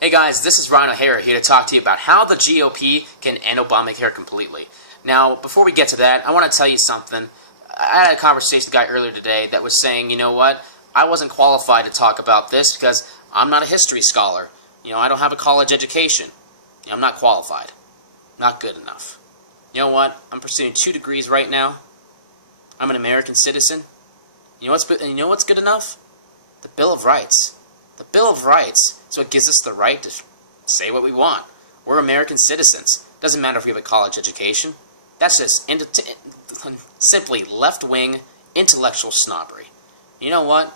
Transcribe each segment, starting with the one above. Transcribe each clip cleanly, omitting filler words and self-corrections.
Hey guys, this is Ryan O'Hara here to talk to you about how the GOP can end Obamacare completely. Now, before we get to that, I want to tell you something. I had a conversation with a guy earlier today that was saying, you know what, I wasn't qualified to talk about this because I'm not a history scholar. I don't have a college education. I'm not qualified. Not good enough. You know what? I'm pursuing 2 degrees right now. I'm an American citizen. You know what's good enough? The Bill of Rights. The Bill of Rights is what gives us the right to say what we want. We're American citizens. Doesn't matter if we have a college education. That's just simply left-wing intellectual snobbery. You know what?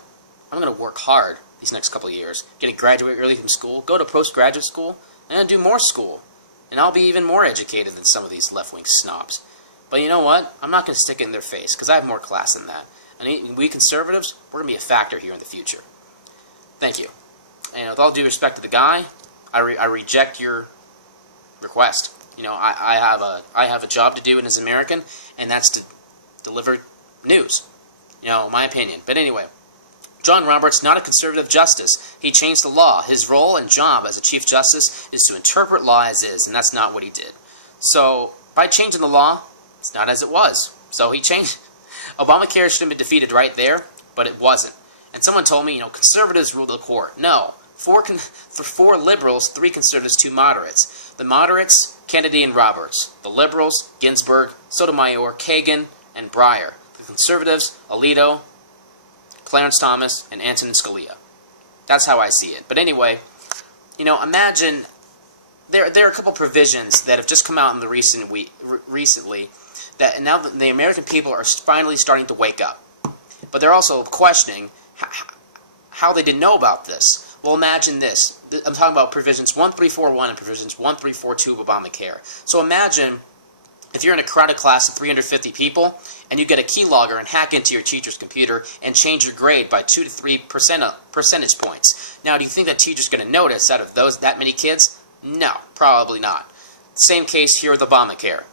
I'm going to work hard these next couple of years. Going to graduate early from school, go to postgraduate school, and do more school. And I'll be even more educated than some of these left-wing snobs. But you know what? I'm not going to stick it in their face because I have more class than that. And we conservatives, we're going to be a factor here in the future. Thank you. And with all due respect to the guy, I reject your request. I have a job to do as an American, and that's to deliver news. My opinion. But anyway, John Roberts, not a conservative justice. He changed the law. His role and job as a Chief Justice is to interpret law as is, and that's not what he did. So, by changing the law, it's not as it was. So he changed. Obamacare should have been defeated right there, but it wasn't. And someone told me, conservatives rule the court. No. 4 liberals, 3 conservatives, 2 moderates. The moderates, Kennedy and Roberts. The liberals, Ginsburg, Sotomayor, Kagan, and Breyer. The conservatives, Alito, Clarence Thomas, and Antonin Scalia. That's how I see it. But anyway, imagine there are a couple provisions that have just come out in the recently that now the American people are finally starting to wake up. But they're also questioning how they didn't know about this. Well, imagine this. I'm talking about provisions 1341 and provisions 1342 of Obamacare. So imagine if you're in a crowded class of 350 people and you get a keylogger and hack into your teacher's computer and change your grade by 2 to 3 percentage points. Now, do you think that teacher's going to notice out of that many kids? No, probably not. Same case here with Obamacare.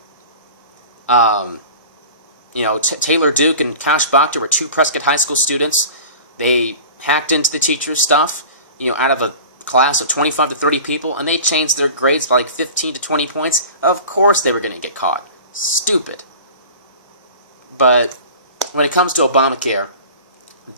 Taylor Duke and Cash Bachta were 2 Prescott High School students. They hacked into the teacher's stuff, out of a class of 25 to 30 people, and they changed their grades by like 15 to 20 points. Of course they were going to get caught. Stupid. But when it comes to Obamacare,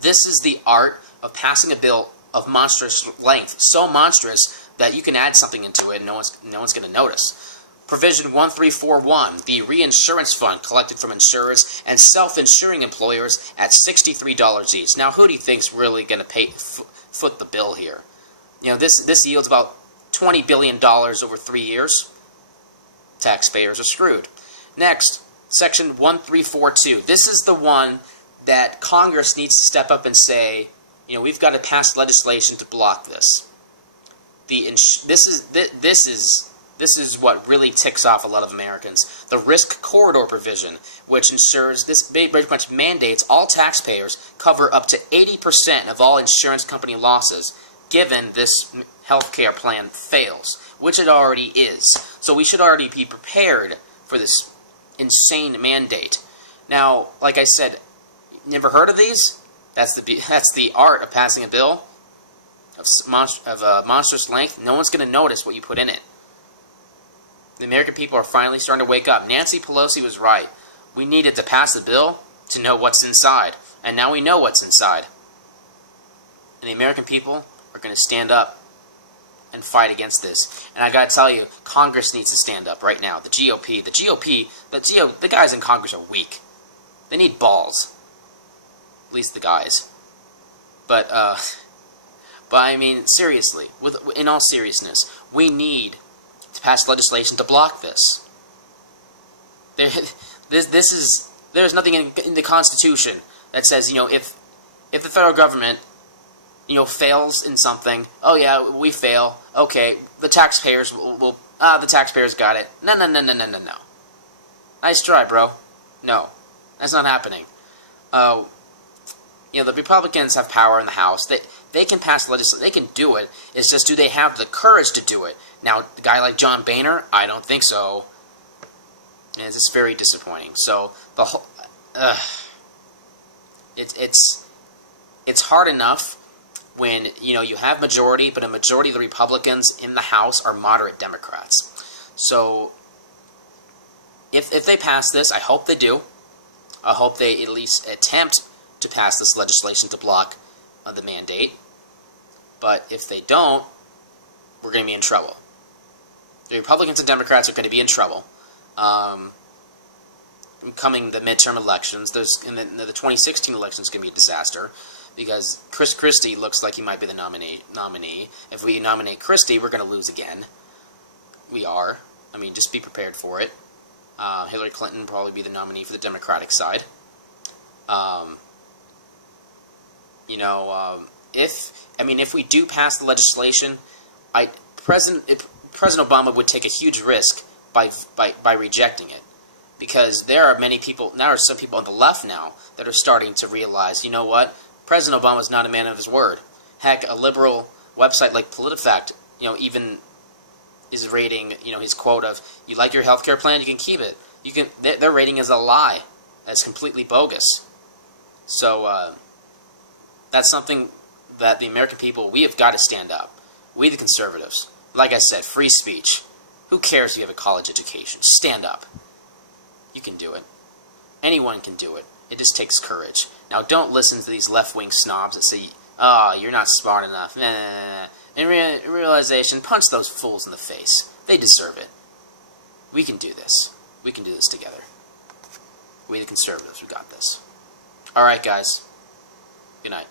this is the art of passing a bill of monstrous length. So monstrous that you can add something into it and no one's going to notice. Provision 1341, the reinsurance fund collected from insurers and self-insuring employers at $63 each. Now, who do you think's really going to foot the bill here? This yields about $20 billion over 3 years. Taxpayers are screwed. Next, Section 1342. This is the one that Congress needs to step up and say, we've got to pass legislation to block this. This is what really ticks off a lot of Americans. The risk corridor provision, which ensures this very much mandates all taxpayers cover up to 80% of all insurance company losses given this health care plan fails, which it already is. So we should already be prepared for this insane mandate. Now, like I said, never heard of these? That's the art of passing a bill of monstrous length. No one's going to notice what you put in it. The American people are finally starting to wake up. Nancy Pelosi was right. We needed to pass the bill to know what's inside. And now we know what's inside. And the American people are going to stand up and fight against this. And I got to tell you, Congress needs to stand up right now. The GOP, the guys in Congress are weak. They need balls. At least the guys. But I mean, seriously, in all seriousness, we need to pass legislation to block this. There's nothing in the Constitution that says, if the federal government, fails in something, oh yeah, we fail, okay, the taxpayers the taxpayers got it. No. Nice try, bro. No, that's not happening. The Republicans have power in the House. They can pass legislation. They can do it. It's just, do they have the courage to do it? Now, a guy like John Boehner, I don't think so. And it's just very disappointing. So the whole, it's hard enough when, you have majority, but a majority of the Republicans in the House are moderate Democrats. So if they pass this, I hope they do. I hope they at least attempt to pass this legislation to block the mandate. But if they don't, we're going to be in trouble. The Republicans and Democrats are going to be in trouble. Coming the midterm elections, the 2016 election is going to be a disaster because Chris Christie looks like he might be the nominee. If we nominate Christie, we're going to lose again. We are. I mean, just be prepared for it. Hillary Clinton will probably be the nominee for the Democratic side. If we do pass the legislation, President Obama would take a huge risk by rejecting it, because there are some people on the left now that are starting to realize, you know what, President Obama is not a man of his word. Heck, a liberal website like PolitiFact, even is rating, his quote of, "You like your healthcare plan, you can keep it." Their rating is a lie. That's completely bogus. So that's something that the American people, we have got to stand up. We the conservatives. Like I said, free speech. Who cares if you have a college education? Stand up. You can do it. Anyone can do it. It just takes courage. Now, don't listen to these left-wing snobs that say, "Oh, you're not smart enough." In realization, punch those fools in the face. They deserve it. We can do this. We can do this together. We the conservatives, we got this. All right, guys. Good night.